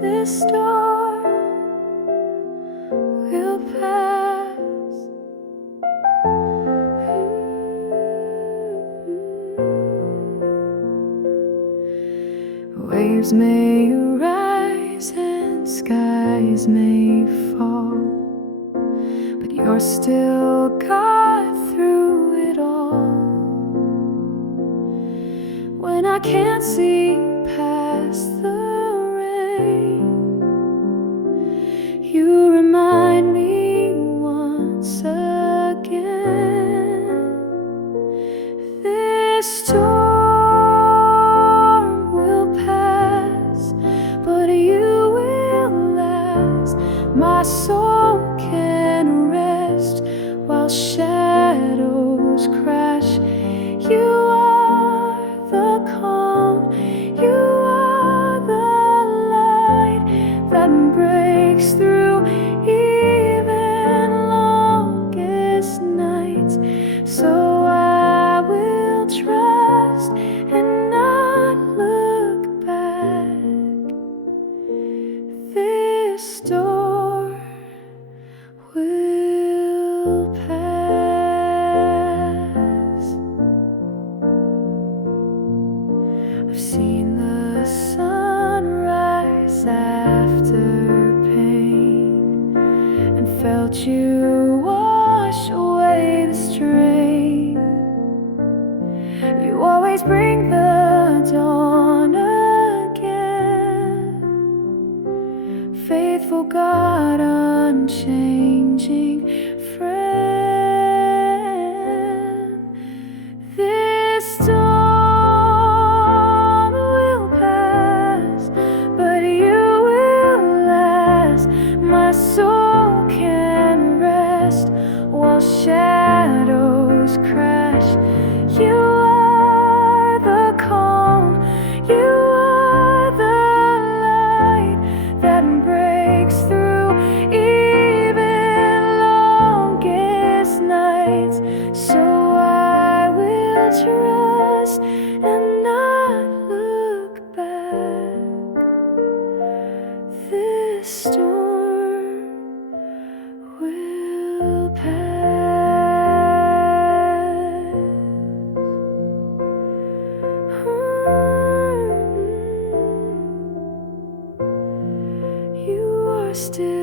This storm will pass. Waves may rise and skies may fall, but you're still got through it all. When I can't see past the rain, you remind me once again. This storm will pass, but you will last. My soul can rest while shadows crash. You are the calm, you are the light that breaks through even longest nights. So I will trust and not look back. This storm will pass. I've seen the sunrise after pain and felt you wash away the strain. You always bring the dawn again. Faithful God, unchanging friend. This storm will pass, but you will last. My soul can rest while shadows crash. You are the calm, you are the light that breaks through even longest nights. So I will trust and not look back. This storm will pass. You are still